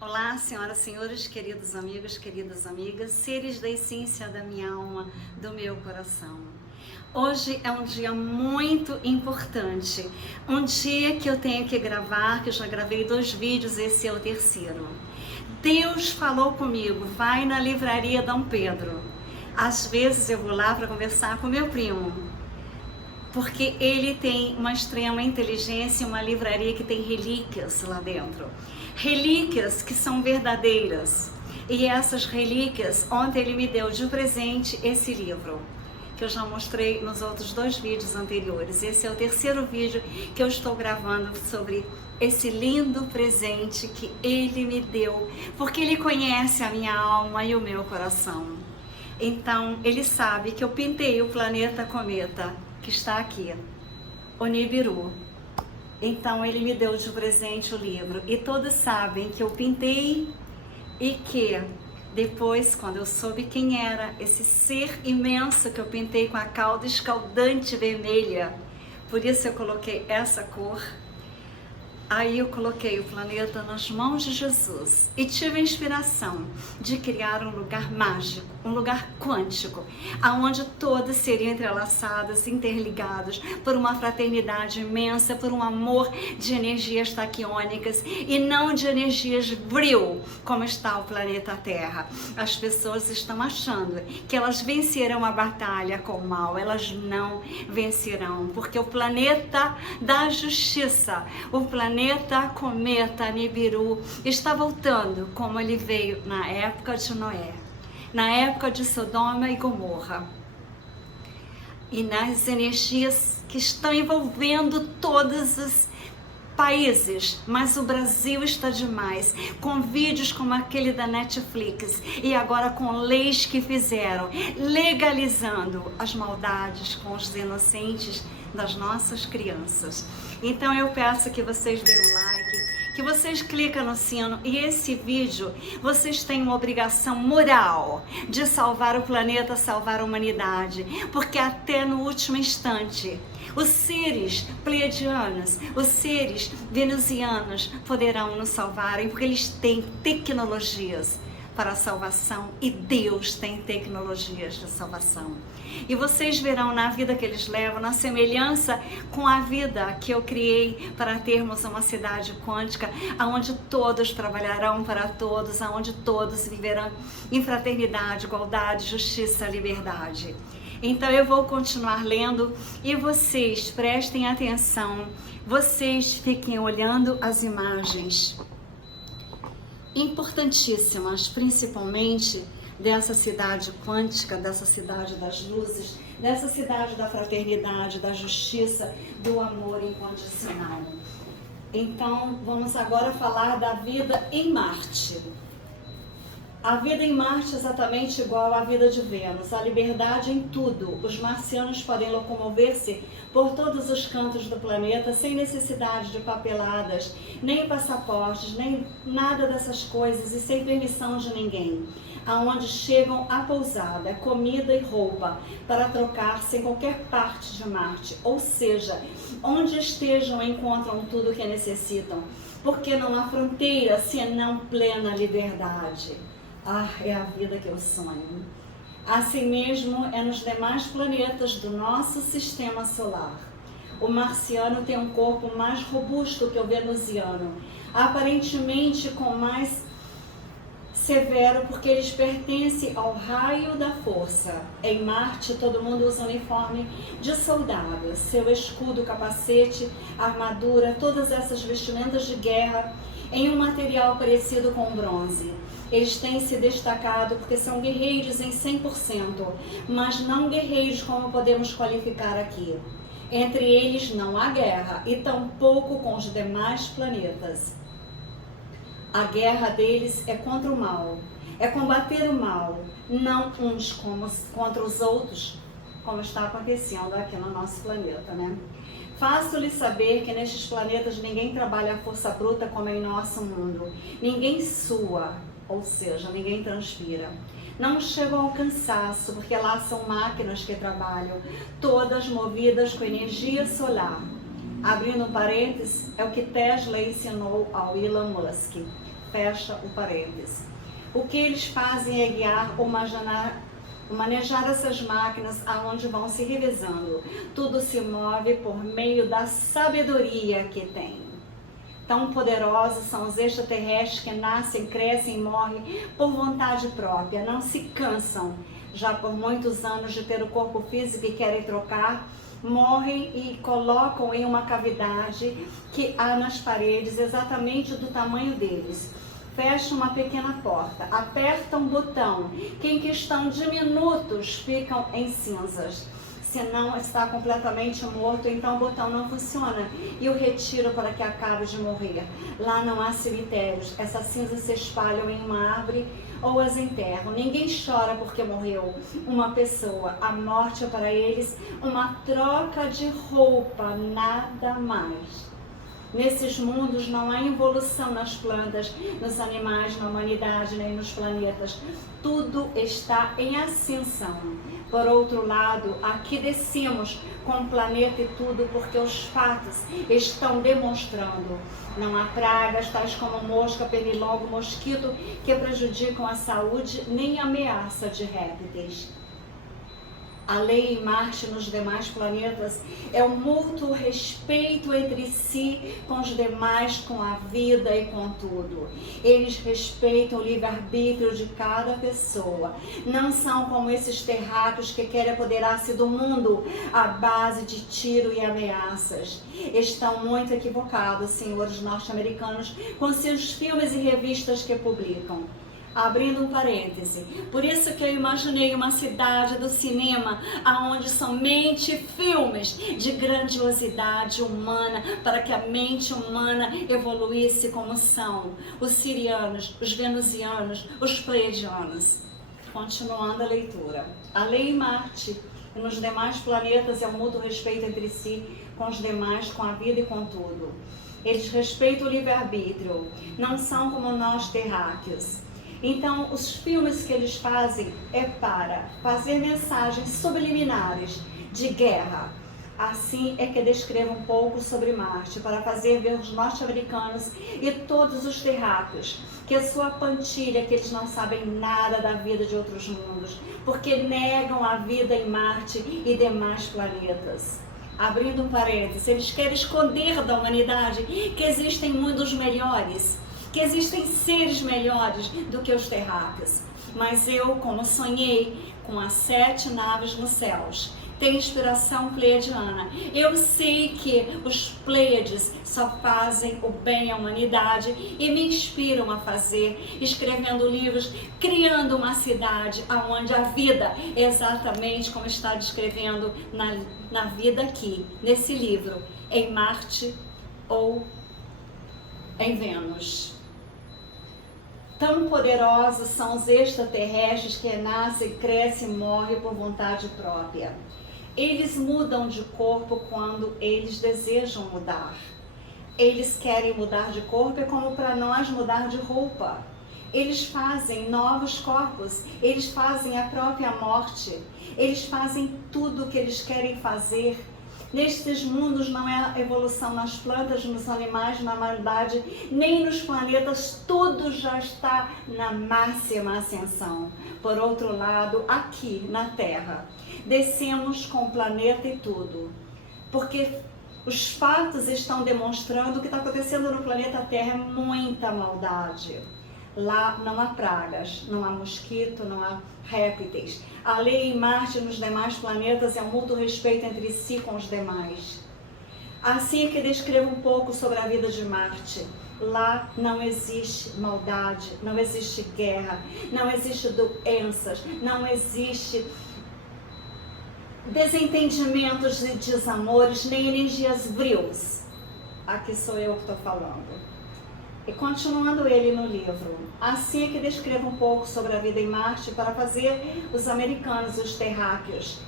Olá, senhoras e senhores, queridos amigos, queridas amigas, seres da essência da minha alma, do meu coração. Hoje é um dia muito importante, um dia que eu tenho que gravar, que eu já gravei 2 vídeos, esse é o terceiro. Deus falou comigo, vai na livraria Dom Pedro. Às vezes eu vou lá para conversar com meu primo, porque ele tem uma extrema inteligência, uma livraria que tem relíquias lá dentro. Relíquias que são verdadeiras. E essas relíquias, ontem ele me deu de presente esse livro, que eu já mostrei nos outros 2 vídeos anteriores. Esse é o terceiro vídeo que eu estou gravando sobre esse lindo presente que ele me deu, porque ele conhece a minha alma e o meu coração. Então, ele sabe que eu pintei o planeta cometa, que está aqui, o Nibiru. Então ele me deu de presente o livro, e todos sabem que eu pintei e que depois, quando eu soube quem era esse ser imenso que eu pintei com a cauda escaldante vermelha, por isso eu coloquei essa cor. Aí eu coloquei o planeta nas mãos de Jesus e tive a inspiração de criar um lugar mágico, um lugar quântico, aonde todos seriam entrelaçados, interligados por uma fraternidade imensa, por um amor de energias taquiônicas e não de energias vril, como está o planeta Terra. As pessoas estão achando que elas vencerão a batalha com o mal. Elas não vencerão, porque o planeta da justiça, o planeta cometa Nibiru, está voltando como ele veio na época de Noé, na época de Sodoma e Gomorra, e nas energias que estão envolvendo todos os países, mas o Brasil está demais, com vídeos como aquele da Netflix, e agora com leis que fizeram, legalizando as maldades com os inocentes das nossas crianças. Então eu peço que vocês deem um like, que vocês cliquem no sino, e esse vídeo, vocês têm uma obrigação moral de salvar o planeta, salvar a humanidade, porque até no último instante, os seres pleiadianos, os seres venusianos poderão nos salvarem, porque eles têm tecnologias para a salvação, e Deus tem tecnologias de salvação. E vocês verão na vida que eles levam, na semelhança com a vida que eu criei para termos uma cidade quântica, onde todos trabalharão para todos, onde todos viverão em fraternidade, igualdade, justiça, liberdade. Então eu vou continuar lendo e vocês prestem atenção, vocês fiquem olhando as imagens importantíssimas, principalmente dessa cidade quântica, dessa cidade das luzes, dessa cidade da fraternidade, da justiça, do amor incondicional. Então, vamos agora falar da vida em Marte. A vida em Marte é exatamente igual à vida de Vênus, a liberdade em tudo. Os marcianos podem locomover-se por todos os cantos do planeta sem necessidade de papeladas, nem passaportes, nem nada dessas coisas, e sem permissão de ninguém. Aonde chegam a pousada, comida e roupa para trocar sem qualquer parte de Marte, ou seja, onde estejam encontram tudo o que necessitam, porque não há fronteira senão plena liberdade. Ah, é a vida que eu sonho. Assim mesmo é nos demais planetas do nosso sistema solar. O marciano tem um corpo mais robusto que o venusiano, aparentemente com mais severo, porque eles pertencem ao raio da força. Em Marte, todo mundo usa uniforme de soldado, seu escudo, capacete, armadura, todas essas vestimentas de guerra em um material parecido com bronze. Eles têm se destacado porque são guerreiros em 100%, mas não guerreiros como podemos qualificar aqui. Entre eles não há guerra, e tampouco com os demais planetas. A guerra deles é contra o mal, é combater o mal, não uns contra os outros, como está acontecendo aqui no nosso planeta, né? Faço-lhe saber que nestes planetas ninguém trabalha a força bruta como em nosso mundo. Ninguém sua, ou seja, ninguém transpira. Não chegam ao cansaço, porque lá são máquinas que trabalham, todas movidas com energia solar. Abrindo um parênteses, é o que Tesla ensinou ao Elon Musk. Fecha o parêntese. O que eles fazem é guiar ou manejar essas máquinas aonde vão se revezando. Tudo se move por meio da sabedoria que tem. Tão poderosos são os extraterrestres que nascem, crescem e morrem por vontade própria, não se cansam. Já por muitos anos de ter o corpo físico e querem trocar, morrem e colocam em uma cavidade que há nas paredes exatamente do tamanho deles. Fecha uma pequena porta, aperta um botão, que em questão de minutos ficam em cinzas. Se não está completamente morto, então o botão não funciona e o retiro para que acabe de morrer. Lá não há cemitérios, essas cinzas se espalham em uma árvore ou as enterram. Ninguém chora porque morreu uma pessoa. A morte é para eles uma troca de roupa, nada mais. Nesses mundos não há evolução nas plantas, nos animais, na humanidade, nem nos planetas. Tudo está em ascensão. Por outro lado, aqui descemos com o planeta e tudo, porque os fatos estão demonstrando. Não há pragas, tais como mosca, pernilongo, mosquito, que prejudicam a saúde, nem ameaça de répteis. A lei em Marte e nos demais planetas é o mútuo respeito entre si, com os demais, com a vida e com tudo. Eles respeitam o livre-arbítrio de cada pessoa. Não são como esses terráqueos que querem apoderar-se do mundo à base de tiro e ameaças. Estão muito equivocados, senhores norte-americanos, com seus filmes e revistas que publicam. Abrindo um parêntese, por isso que eu imaginei uma cidade do cinema onde somente filmes de grandiosidade humana, para que a mente humana evoluísse como são os sirianos, os venusianos, os pleiadianos. Continuando a leitura. A lei em Marte e nos demais planetas é um mútuo respeito entre si, com os demais, com a vida e com tudo. Eles respeitam o livre-arbítrio, não são como nós terráqueos. Então, os filmes que eles fazem é para fazer mensagens subliminares de guerra. Assim é que descrevo um pouco sobre Marte, para fazer ver os norte-americanos e todos os terráqueos que a sua pantilha, que eles não sabem nada da vida de outros mundos, porque negam a vida em Marte e demais planetas. Abrindo um parênteses, eles querem esconder da humanidade que existem mundos melhores, que existem seres melhores do que os terráqueos. Mas eu, como sonhei com as 7 naves nos céus, tenho inspiração pleiadiana. Eu sei que os Pleiades só fazem o bem à humanidade e me inspiram a fazer, escrevendo livros, criando uma cidade onde a vida é exatamente como está descrevendo na vida aqui, nesse livro, em Marte ou em Vênus. Tão poderosos são os extraterrestres que nascem, crescem e morrem por vontade própria. Eles mudam de corpo quando eles desejam mudar. Eles querem mudar de corpo, é como para nós mudar de roupa. Eles fazem novos corpos, eles fazem a própria morte, eles fazem tudo o que eles querem fazer. Nestes mundos não há evolução nas plantas, nos animais, na humanidade, nem nos planetas, tudo já está na máxima ascensão. Por outro lado, aqui na Terra, descemos com o planeta e tudo, porque os fatos estão demonstrando o que está acontecendo no planeta Terra é muita maldade. Lá não há pragas, não há mosquito, não há répteis. A lei em Marte e nos demais planetas é um mútuo respeito entre si com os demais. Assim é que descrevo um pouco sobre a vida de Marte. Lá não existe maldade, não existe guerra, não existe doenças, não existe desentendimentos e desamores, nem energias vrios. Aqui sou eu que estou falando. E continuando ele no livro, assim é que descrevo um pouco sobre a vida em Marte para fazer os americanos e os terráqueos,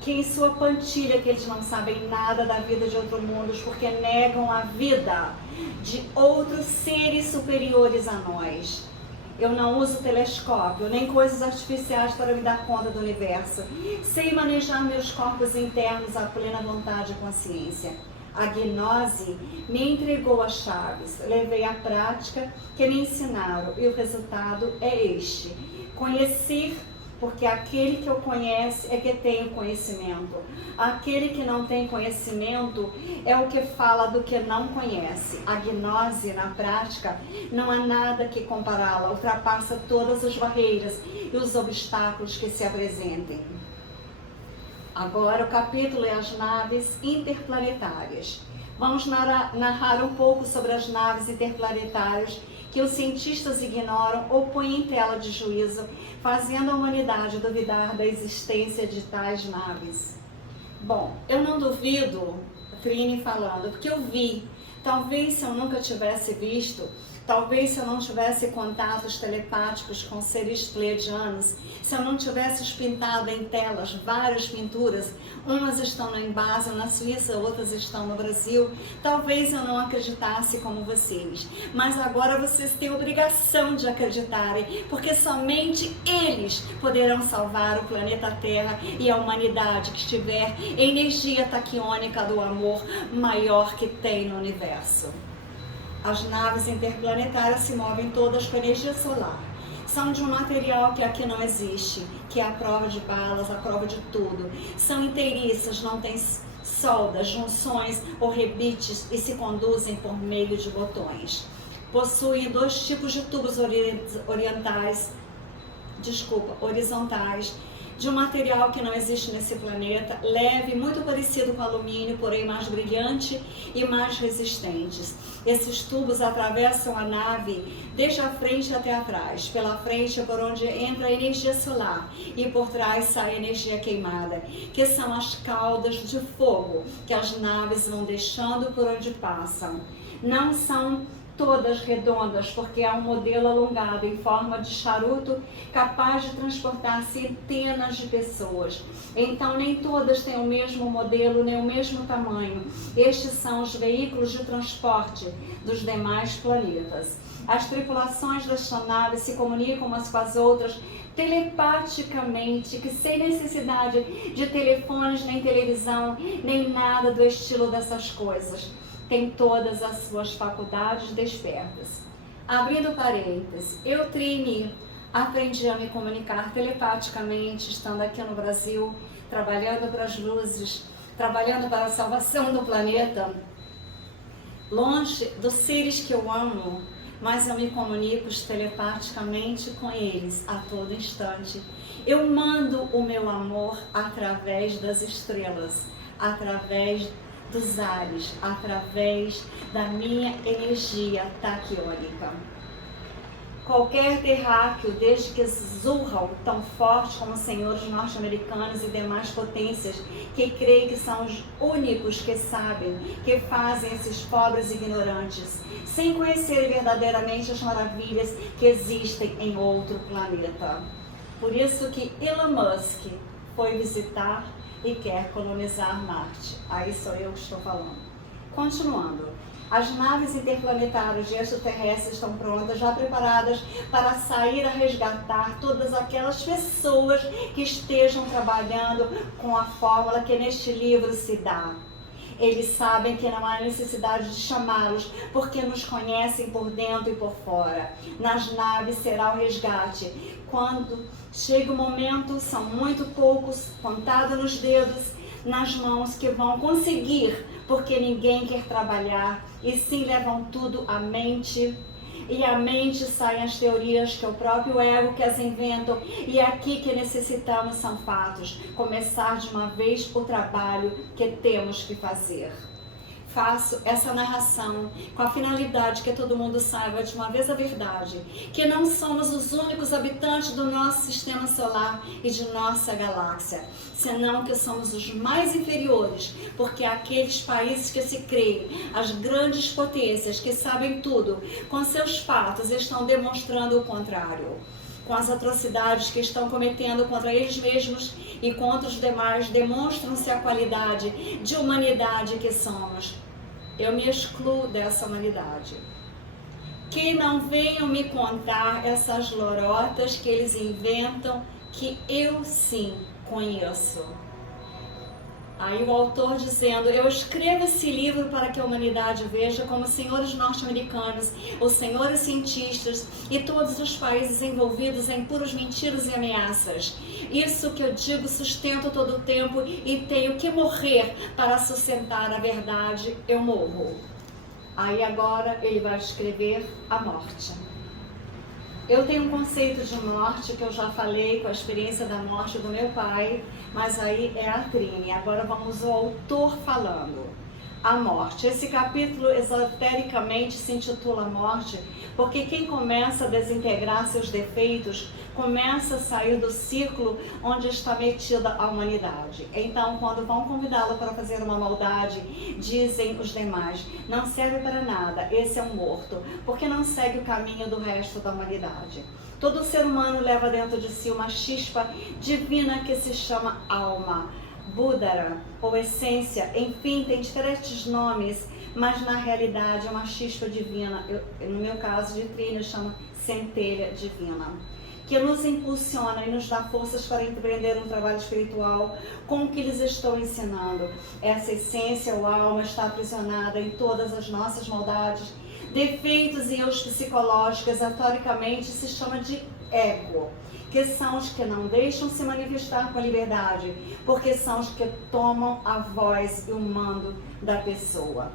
que em sua pantilha, que eles não sabem nada da vida de outros mundos, porque negam a vida de outros seres superiores a nós. Eu não uso telescópio, nem coisas artificiais para me dar conta do universo. Sei manejar meus corpos internos à plena vontade e consciência. A gnose me entregou as chaves, levei à prática que me ensinaram e o resultado é este: conhecer, porque aquele que eu conhece é que tem o conhecimento. Aquele que não tem conhecimento é o que fala do que não conhece. A gnose, na prática, não há nada que compará-la, ultrapassa todas as barreiras e os obstáculos que se apresentem. Agora o capítulo é as naves interplanetárias. Vamos narrar um pouco sobre as naves interplanetárias que os cientistas ignoram ou põem em tela de juízo, fazendo a humanidade duvidar da existência de tais naves. Bom, eu não duvido, Trini falando, porque eu vi. Talvez se eu nunca tivesse visto, talvez se eu não tivesse contatos telepáticos com seres pleiadianos, se eu não tivesse pintado em telas várias pinturas, umas estão no Embasa, na Suíça, outras estão no Brasil, talvez eu não acreditasse como vocês. Mas agora vocês têm obrigação de acreditarem, porque somente eles poderão salvar o planeta Terra e a humanidade que estiver em energia taquiônica do amor maior que tem no universo. As naves interplanetárias se movem todas com energia solar. São de um material que aqui não existe, que é a prova de balas, a prova de tudo. São inteiriças, não tem soldas, junções ou rebites e se conduzem por meio de botões. Possuem 2 tipos de tubos horizontais, de um material que não existe nesse planeta, leve, muito parecido com alumínio, porém mais brilhante e mais resistentes. Esses tubos atravessam a nave desde a frente até atrás. Pela frente é por onde entra a energia solar e por trás sai a energia queimada, que são as caudas de fogo que as naves vão deixando por onde passam. Não são todas redondas, porque há um modelo alongado em forma de charuto capaz de transportar centenas de pessoas. Então nem todas têm o mesmo modelo, nem o mesmo tamanho. Estes são os veículos de transporte dos demais planetas. As tripulações desta nave se comunicam umas com as outras telepaticamente, que sem necessidade de telefones, nem televisão, nem nada do estilo dessas coisas. Tem todas as suas faculdades despertas. Abrindo parênteses, eu, Trini, aprendi a me comunicar telepaticamente, estando aqui no Brasil, trabalhando para as luzes, trabalhando para a salvação do planeta, longe dos seres que eu amo, mas eu me comunico telepaticamente com eles a todo instante. Eu mando o meu amor através das estrelas, através dos ares, através da minha energia taquiônica. Qualquer terráqueo, desde que zurram tão forte como os senhores norte-americanos e demais potências, que creem que são os únicos que sabem, que fazem esses pobres ignorantes, sem conhecerem verdadeiramente as maravilhas que existem em outro planeta. Por isso que Elon Musk foi visitar e quer colonizar Marte. Aí sou eu que estou falando. Continuando. As naves interplanetárias e extraterrestres estão prontas, já preparadas para sair a resgatar todas aquelas pessoas que estejam trabalhando com a fórmula que neste livro se dá. Eles sabem que não há necessidade de chamá-los, porque nos conhecem por dentro e por fora. Nas naves será o resgate. Quando chega o momento, são muito poucos, contados nos dedos, nas mãos, que vão conseguir, porque ninguém quer trabalhar, e sim levam tudo à mente. E à mente saem as teorias que é o próprio ego que as inventam, e aqui que necessitamos são fatos. Começar de uma vez o trabalho que temos que fazer. Faço essa narração com a finalidade que todo mundo saiba de uma vez a verdade, que não somos os únicos habitantes do nosso sistema solar e de nossa galáxia, senão que somos os mais inferiores, porque aqueles países que se creem, as grandes potências que sabem tudo, com seus fatos estão demonstrando o contrário. Com as atrocidades que estão cometendo contra eles mesmos e contra os demais, demonstram-se a qualidade de humanidade que somos. Eu me excluo dessa humanidade. Que não venham me contar essas lorotas que eles inventam, que eu sim conheço. Aí o autor dizendo: eu escrevo esse livro para que a humanidade veja como os senhores norte-americanos, os senhores cientistas e todos os países envolvidos em puras mentiras e ameaças. Isso que eu digo sustento todo o tempo e tenho que morrer para sustentar a verdade, eu morro. Aí agora ele vai escrever a morte. Eu tenho um conceito de morte que eu já falei com a experiência da morte do meu pai, mas aí é a Trine. Agora vamos ao autor falando. A morte. Esse capítulo esotericamente se intitula Morte, porque quem começa a desintegrar seus defeitos começa a sair do círculo onde está metida a humanidade. Então, quando vão convidá-lo para fazer uma maldade, dizem os demais: não serve para nada, esse é um morto, porque não segue o caminho do resto da humanidade. Todo ser humano leva dentro de si uma chispa divina que se chama alma, Buddha ou essência, enfim, tem diferentes nomes, mas na realidade é uma chispa divina. No meu caso de Trine, eu chamo centelha divina, que nos impulsiona e nos dá forças para empreender um trabalho espiritual com o que lhes estou ensinando. Essa essência ou alma está aprisionada em todas as nossas maldades, defeitos e erros psicológicos. Retoricamente se chama de ego, que são os que não deixam se manifestar com a liberdade, porque são os que tomam a voz e o mando da pessoa.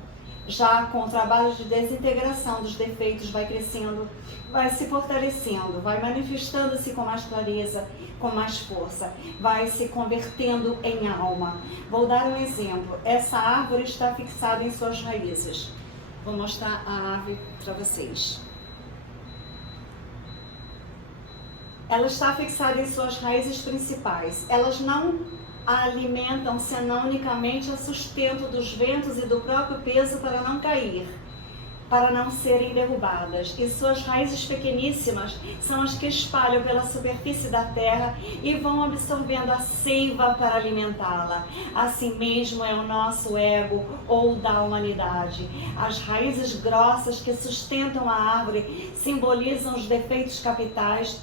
Já com o trabalho de desintegração dos defeitos vai crescendo, vai se fortalecendo, vai manifestando-se com mais clareza, com mais força, vai se convertendo em alma. Vou dar um exemplo. Essa árvore está fixada em suas raízes. Vou mostrar a árvore para vocês. Ela está fixada em suas raízes principais. Elas não a alimentam senão unicamente a sustento dos ventos e do próprio peso para não cair, para não serem derrubadas. E suas raízes pequeníssimas são as que espalham pela superfície da terra e vão absorvendo a seiva para alimentá-la. Assim mesmo é o nosso ego ou da humanidade. As raízes grossas que sustentam a árvore simbolizam os defeitos capitais,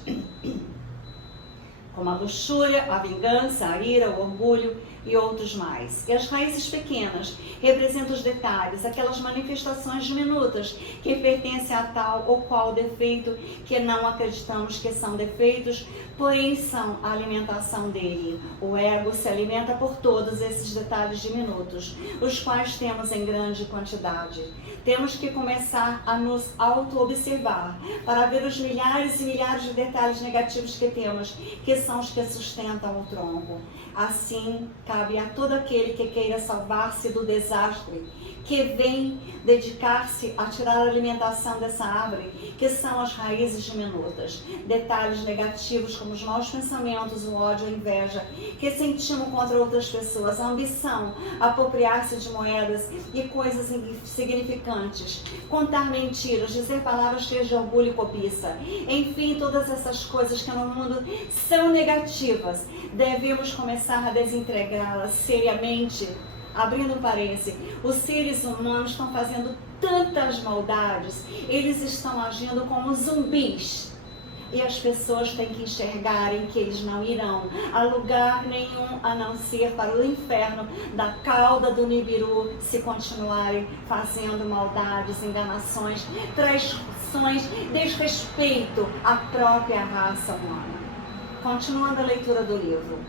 como a luxúria, a vingança, a ira, o orgulho e outros mais. E as raízes pequenas representam os detalhes, aquelas manifestações diminutas que pertencem a tal ou qual defeito que não acreditamos que são defeitos, porém são a alimentação dele. O ego se alimenta por todos esses detalhes diminutos, os quais temos em grande quantidade. Temos que começar a nos auto-observar para ver os milhares e milhares de detalhes negativos que temos, que são os que sustentam o tronco. Assim, cabe a todo aquele que queira salvar-se do desastre, que vem dedicar-se a tirar a alimentação dessa árvore, que são as raízes diminutas, detalhes negativos como os maus pensamentos, o ódio, a inveja, que sentimos contra outras pessoas, a ambição, apropriar-se de moedas e coisas insignificantes, contar mentiras, dizer palavras cheias de orgulho e cobiça, enfim, todas essas coisas que no mundo são negativas, devemos começar a desintegrá-las seriamente. Abrindo um parênteses, os seres humanos estão fazendo tantas maldades, eles estão agindo como zumbis. E as pessoas têm que enxergarem que eles não irão a lugar nenhum a não ser para o inferno da cauda do Nibiru, se continuarem fazendo maldades, enganações, traições, desrespeito à própria raça humana. Continuando a leitura do livro.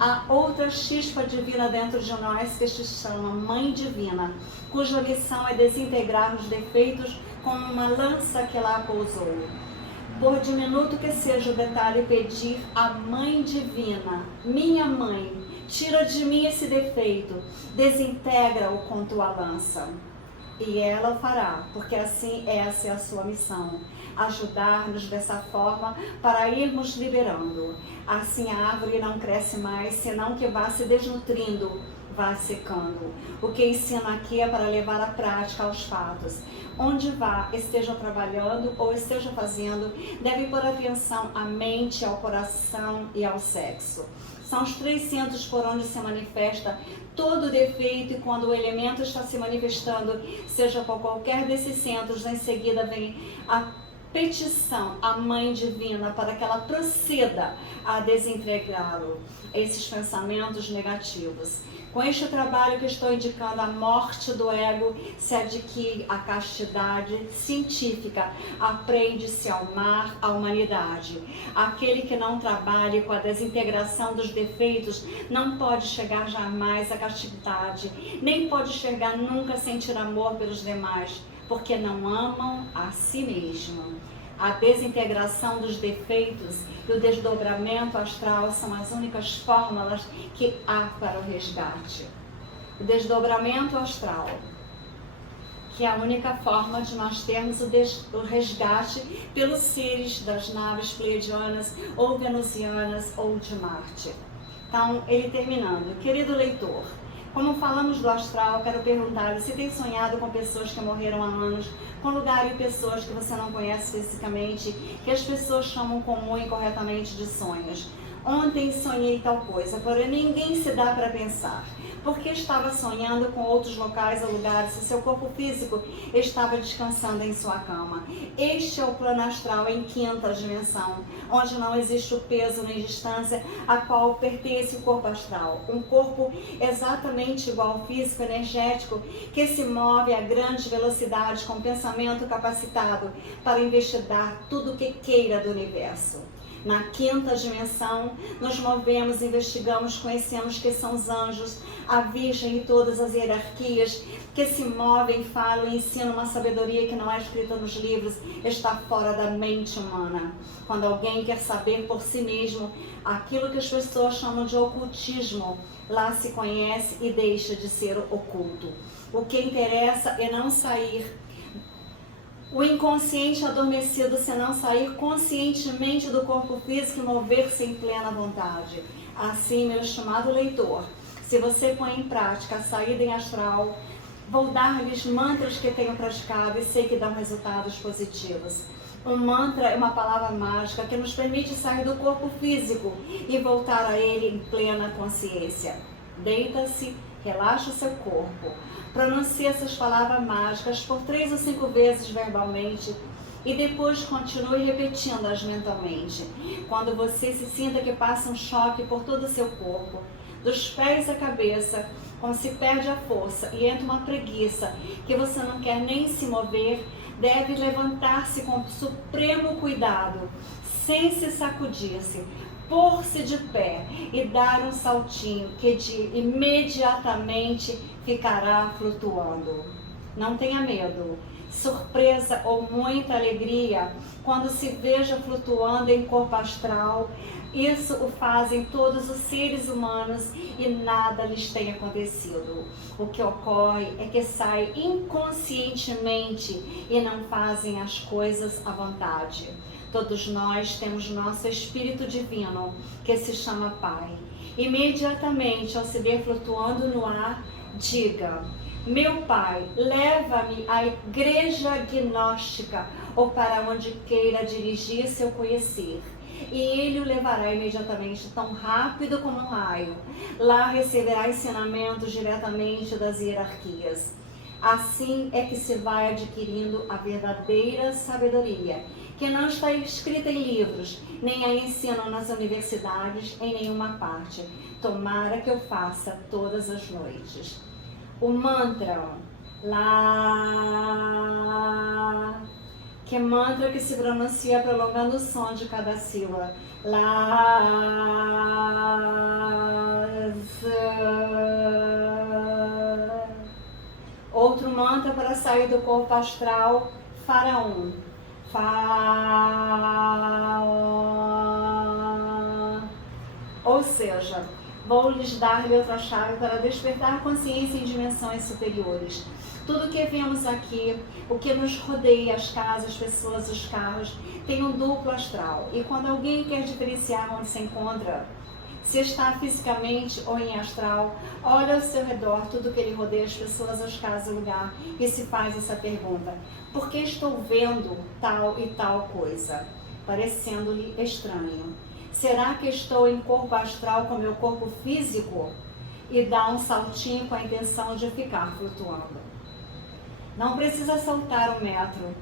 Há outra chispa divina dentro de nós que se chama Mãe Divina, cuja missão é desintegrar os defeitos como uma lança que lá pousou. Por diminuto que seja o detalhe, pedir à Mãe Divina, minha mãe, tira de mim esse defeito, desintegra-o com tua lança. E ela o fará, porque assim essa é a sua missão, ajudar-nos dessa forma para irmos liberando. Assim a árvore não cresce mais, senão que vá se desnutrindo, vá secando. O que ensino aqui é para levar à prática aos fatos. Onde vá, esteja trabalhando ou esteja fazendo, deve pôr atenção à mente, ao coração e ao sexo. São os 3 centros por onde se manifesta todo defeito, e quando o elemento está se manifestando, seja por qualquer desses centros, em seguida vem a petição à Mãe Divina para que ela proceda a desintegrá-lo, esses pensamentos negativos. Com este trabalho que estou indicando, a morte do ego se adquire a castidade científica, aprende-se a amar a humanidade. Aquele que não trabalhe com a desintegração dos defeitos não pode chegar jamais à castidade, nem pode chegar nunca a sentir amor pelos demais, porque não amam a si mesmo. A desintegração dos defeitos e o desdobramento astral são as únicas fórmulas que há para o resgate. O desdobramento astral, que é a única forma de nós termos o resgate pelos seres das naves pleiadianas ou venusianas ou de Marte. Então, ele terminando. Querido leitor, como falamos do astral, quero perguntar se tem sonhado com pessoas que morreram há anos, com lugar e pessoas que você não conhece fisicamente, que as pessoas chamam comum e corretamente de sonhos. Ontem sonhei tal coisa, porém ninguém se dá para pensar. Porque estava sonhando com outros locais ou lugares e seu corpo físico estava descansando em sua cama. Este é o plano astral em quinta dimensão, onde não existe o peso nem distância a qual pertence o corpo astral. Um corpo exatamente igual ao físico energético que se move a grande velocidade com pensamento capacitado para investigar tudo o que queira do universo. Na quinta dimensão, nos movemos, investigamos, conhecemos que são os anjos, a Virgem e todas as hierarquias que se movem, falam e ensinam uma sabedoria que não é escrita nos livros, está fora da mente humana. Quando alguém quer saber por si mesmo aquilo que as pessoas chamam de ocultismo, lá se conhece e deixa de ser oculto. O que interessa é não sair o inconsciente adormecido, se não sair conscientemente do corpo físico e mover-se em plena vontade. Assim, meu estimado leitor, se você põe em prática a saída em astral, vou dar-lhes mantras que tenho praticado e sei que dão resultados positivos. Um mantra é uma palavra mágica que nos permite sair do corpo físico e voltar a ele em plena consciência. Deita-se, relaxa o seu corpo. Pronuncie essas palavras mágicas por 3 ou 5 vezes verbalmente e depois continue repetindo-as mentalmente. Quando você se sinta que passa um choque por todo o seu corpo, dos pés à cabeça, como se perde a força e entra uma preguiça que você não quer nem se mover, deve levantar-se com supremo cuidado, sem se sacudir-se, pôr-se de pé e dar um saltinho que imediatamente ficará flutuando. Não tenha medo, surpresa ou muita alegria quando se veja flutuando em corpo astral. Isso o fazem todos os seres humanos e nada lhes tem acontecido. O que ocorre é que saem inconscientemente e não fazem as coisas à vontade. Todos nós temos nosso espírito divino, que se chama Pai. Imediatamente, ao se ver flutuando no ar, diga: meu Pai, leva-me à igreja gnóstica ou para onde queira dirigir seu conhecer. E ele o levará imediatamente, tão rápido como um raio. Lá receberá ensinamentos diretamente das hierarquias. Assim é que se vai adquirindo a verdadeira sabedoria, que não está escrita em livros, nem a ensinam nas universidades, em nenhuma parte. Tomara que eu faça todas as noites. O mantra, Lá, que é mantra que se pronuncia prolongando o som de cada sílaba. Lá, outro mantra para sair do corpo astral, Faraon. Ou seja, vou lhes dar outra chave para despertar a consciência em dimensões superiores. Tudo que vemos aqui, o que nos rodeia, as casas, as pessoas, os carros, tem um duplo astral. E quando alguém quer diferenciar onde se encontra, se está fisicamente ou em astral, olha ao seu redor tudo que lhe rodeia, as pessoas, as casas, o lugar, e se faz essa pergunta: por que estou vendo tal e tal coisa? Parecendo-lhe estranho. Será que estou em corpo astral com meu corpo físico? E dá um saltinho com a intenção de ficar flutuando. Não precisa saltar 1 metro.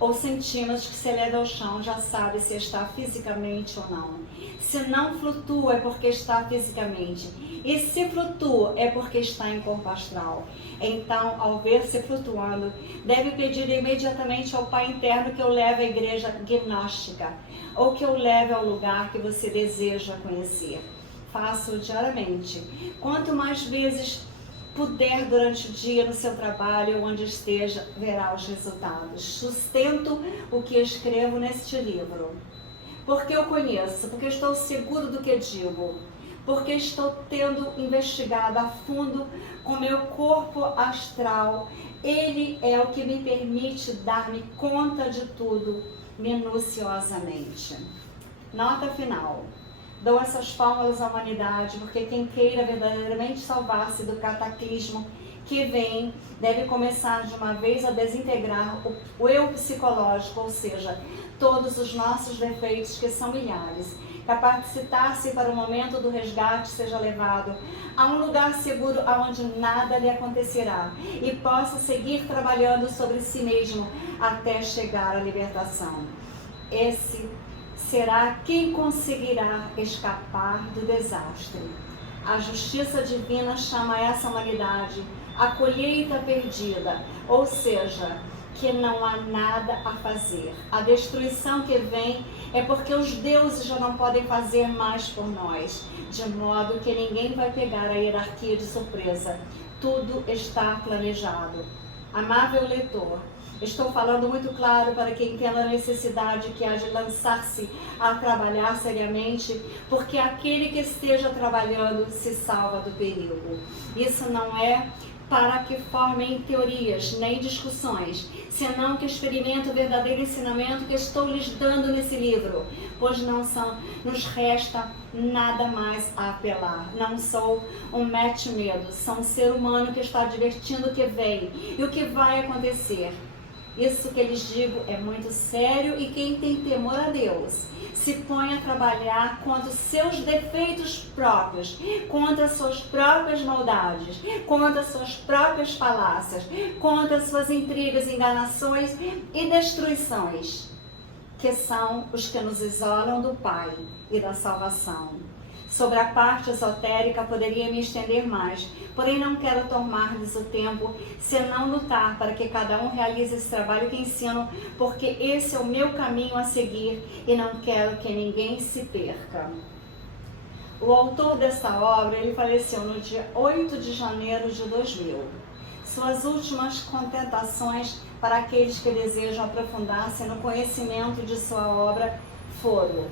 ou centímetros que se eleva ao chão, já sabe se está fisicamente ou não. Se não flutua é porque está fisicamente. E se flutua é porque está em corpo astral. Então, ao ver-se flutuando, deve pedir imediatamente ao Pai Interno que o leve à igreja gnóstica, ou que o leve ao lugar que você deseja conhecer. Faça-o diariamente. Quanto mais vezes puder durante o dia no seu trabalho, onde esteja, verá os resultados. Sustento o que escrevo neste livro. Porque eu conheço, porque estou seguro do que digo, porque estou tendo investigado a fundo o meu corpo astral. Ele é o que me permite dar-me conta de tudo minuciosamente. Nota final. Dou essas fórmulas à humanidade, porque quem queira verdadeiramente salvar-se do cataclismo que vem, deve começar de uma vez a desintegrar o eu psicológico, ou seja, todos os nossos defeitos, que são milhares, capacitar-se para o momento do resgate seja levado a um lugar seguro onde nada lhe acontecerá e possa seguir trabalhando sobre si mesmo até chegar à libertação. Esse será quem conseguirá escapar do desastre. A justiça divina chama essa humanidade a colheita perdida, ou seja, que não há nada a fazer. A destruição que vem é porque os deuses já não podem fazer mais por nós, de modo que ninguém vai pegar a hierarquia de surpresa. Tudo está planejado. Amável leitor, estou falando muito claro para quem entenda a necessidade que há de lançar-se a trabalhar seriamente, porque aquele que esteja trabalhando se salva do perigo. Isso não é para que formem teorias nem discussões, senão que experimentem o verdadeiro ensinamento que estou lhes dando nesse livro, pois nos resta nada mais a apelar. Não sou um mete-medo, sou um ser humano que está divertindo o que vem e o que vai acontecer. Isso que lhes digo é muito sério, e quem tem temor a Deus se põe a trabalhar contra os seus defeitos próprios, contra as suas próprias maldades, contra as suas próprias falácias, contra as suas intrigas, enganações e destruições, que são os que nos isolam do Pai e da salvação. Sobre a parte esotérica poderia me estender mais, porém não quero tomar-lhes o tempo, senão lutar para que cada um realize esse trabalho que ensino, porque esse é o meu caminho a seguir e não quero que ninguém se perca. O autor desta obra, ele faleceu no dia 8 de janeiro de 2000. Suas últimas contentações para aqueles que desejam aprofundar-se no conhecimento de sua obra foram: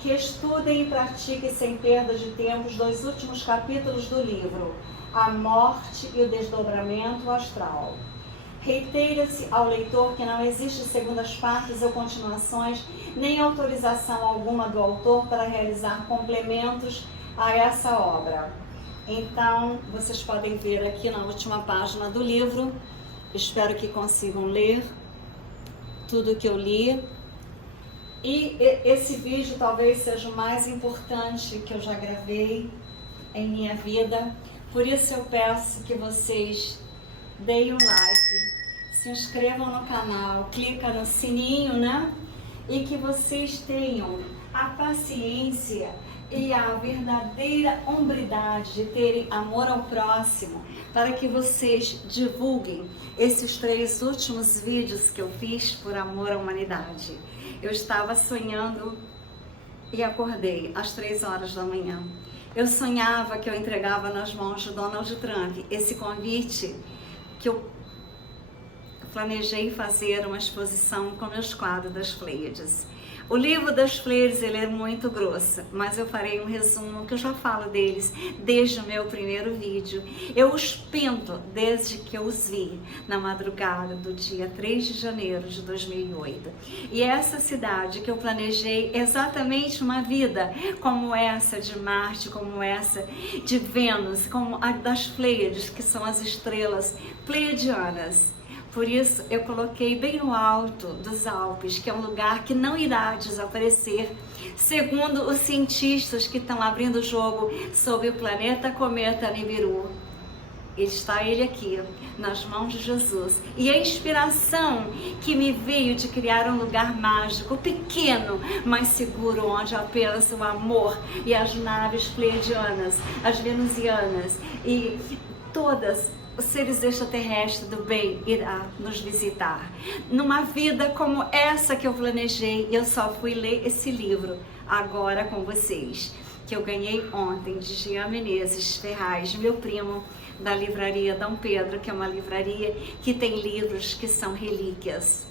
que estudem e pratiquem sem perda de tempo os 2 últimos capítulos do livro, A Morte e o Desdobramento Astral. Reitera-se ao leitor que não existe segundas partes ou continuações, nem autorização alguma do autor para realizar complementos a essa obra. Então, vocês podem ver aqui na última página do livro, espero que consigam ler tudo que eu li. E esse vídeo talvez seja o mais importante que eu já gravei em minha vida. Por isso eu peço que vocês deem um like, se inscrevam no canal, clica no sininho, né? E que vocês tenham a paciência e a verdadeira hombridade de terem amor ao próximo, para que vocês divulguem esses 3 últimos vídeos que eu fiz por amor à humanidade. Eu estava sonhando e acordei às 3 horas da manhã. Eu sonhava que eu entregava nas mãos de Donald Trump esse convite que eu planejei fazer uma exposição com meus quadros das Pleiades. O livro das Pleiades, ele é muito grosso, mas eu farei um resumo que eu já falo deles desde o meu primeiro vídeo. Eu os pinto desde que eu os vi na madrugada do dia 3 de janeiro de 2008. E essa cidade que eu planejei exatamente uma vida como essa de Marte, como essa de Vênus, como a das Pleiades, que são as estrelas pleiadianas. Por isso eu coloquei bem no alto dos Alpes, que é um lugar que não irá desaparecer, segundo os cientistas que estão abrindo o jogo sobre o planeta cometa Nibiru. Está ele aqui, nas mãos de Jesus. E a inspiração que me veio de criar um lugar mágico, pequeno, mas seguro, onde apenas o amor e as naves pleiadianas, as venusianas e todas os seres extraterrestres do bem irá nos visitar. Numa vida como essa que eu planejei, eu só fui ler esse livro agora com vocês, que eu ganhei ontem, de Jean Menezes Ferraz, meu primo, da livraria Dom Pedro, que é uma livraria que tem livros que são relíquias.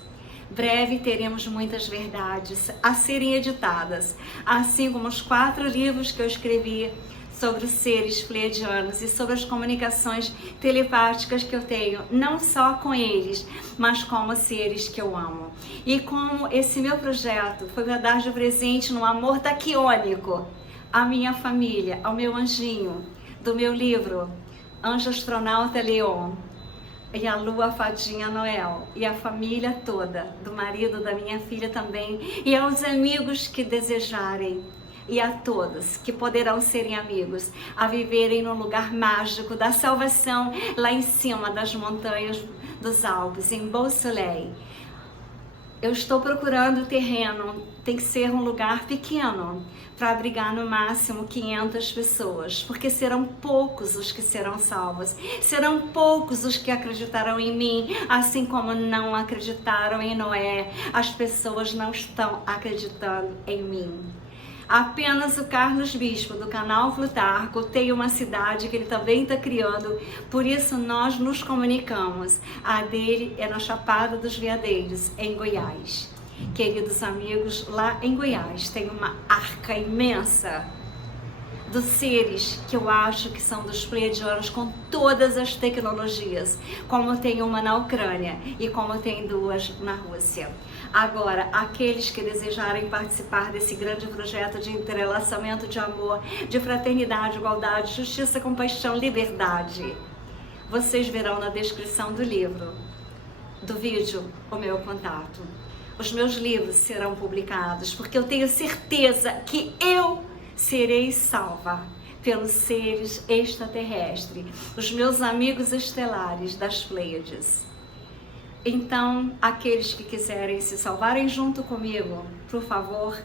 Breve teremos muitas verdades a serem editadas, assim como os 4 livros que eu escrevi sobre os seres pleiadianos e sobre as comunicações telepáticas que eu tenho, não só com eles, mas com os seres que eu amo. E como esse meu projeto foi para dar de presente no amor taquiônico à minha família, ao meu anjinho, do meu livro Anjo Astronauta Leon, e a Lua Fadinha Noel, e a família toda, do marido da minha filha também, e aos amigos que desejarem, e a todos que poderão serem amigos, a viverem no lugar mágico da salvação, lá em cima das montanhas dos Alpes, em Beausoleil. Eu estou procurando terreno, tem que ser um lugar pequeno, para abrigar no máximo 500 pessoas, porque serão poucos os que serão salvos, serão poucos os que acreditarão em mim, assim como não acreditaram em Noé, as pessoas não estão acreditando em mim. Apenas o Carlos Bispo, do canal Plutarco, tem uma cidade que ele também está criando, por isso nós nos comunicamos. A dele é na Chapada dos Veadeiros, em Goiás. Queridos amigos, lá em Goiás tem uma arca imensa dos seres que eu acho que são dos pleiadianos, com todas as tecnologias, como tem uma na Ucrânia e como tem 2 na Rússia. Agora, aqueles que desejarem participar desse grande projeto de entrelaçamento de amor, de fraternidade, igualdade, justiça, compaixão, liberdade, vocês verão na descrição do livro, do vídeo, o meu contato. Os meus livros serão publicados, porque eu tenho certeza que eu serei salva pelos seres extraterrestres, os meus amigos estelares das Pleiades. Então, aqueles que quiserem se salvarem junto comigo, por favor,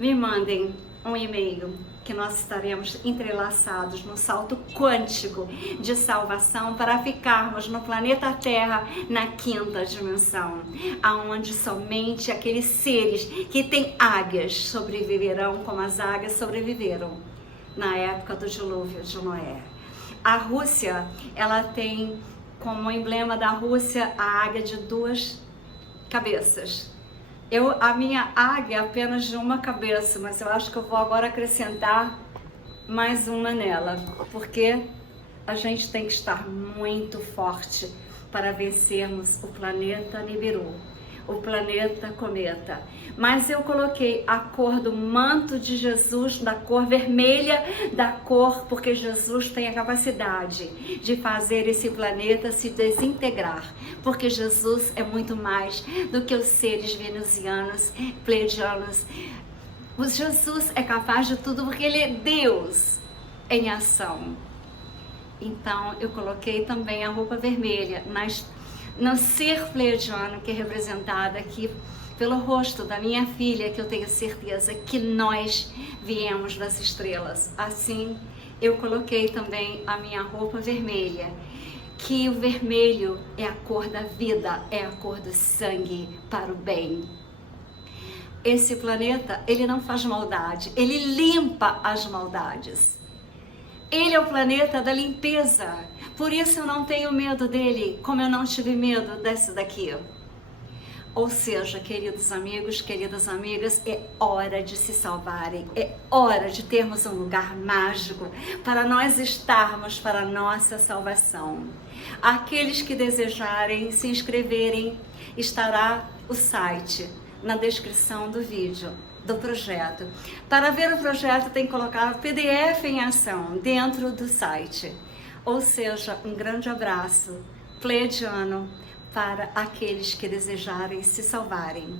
me mandem um e-mail, que nós estaremos entrelaçados no salto quântico de salvação para ficarmos no planeta Terra na 5ª dimensão, aonde somente aqueles seres que têm águias sobreviverão como as águias sobreviveram na época do dilúvio de Noé. A Rússia, ela tem como emblema da Rússia a águia de 2 cabeças. A minha águia é apenas de 1 cabeça, mas eu acho que eu vou agora acrescentar mais uma nela, porque a gente tem que estar muito forte para vencermos o planeta Nibiru, o planeta Cometa. Mas eu coloquei a cor do manto de Jesus, da cor vermelha, porque Jesus tem a capacidade de fazer esse planeta se desintegrar, porque Jesus é muito mais do que os seres venusianos, pleiadianos. O Jesus é capaz de tudo porque ele é Deus em ação. Então eu coloquei também a roupa vermelha no ser pleiadiano, que é representado aqui pelo rosto da minha filha, que eu tenho certeza que nós viemos das estrelas. Assim, eu coloquei também a minha roupa vermelha, que o vermelho é a cor da vida, é a cor do sangue para o bem. Esse planeta, ele não faz maldade, ele limpa as maldades. Ele é o planeta da limpeza, por isso eu não tenho medo dele, como eu não tive medo desse daqui. Ou seja, queridos amigos, queridas amigas, é hora de se salvarem, é hora de termos um lugar mágico para nós estarmos para a nossa salvação. Aqueles que desejarem se inscreverem, estará o site na descrição do vídeo, do projeto. Para ver o projeto tem que colocar o PDF em ação dentro do site. Ou seja, um grande abraço pleiadiano para aqueles que desejarem se salvarem.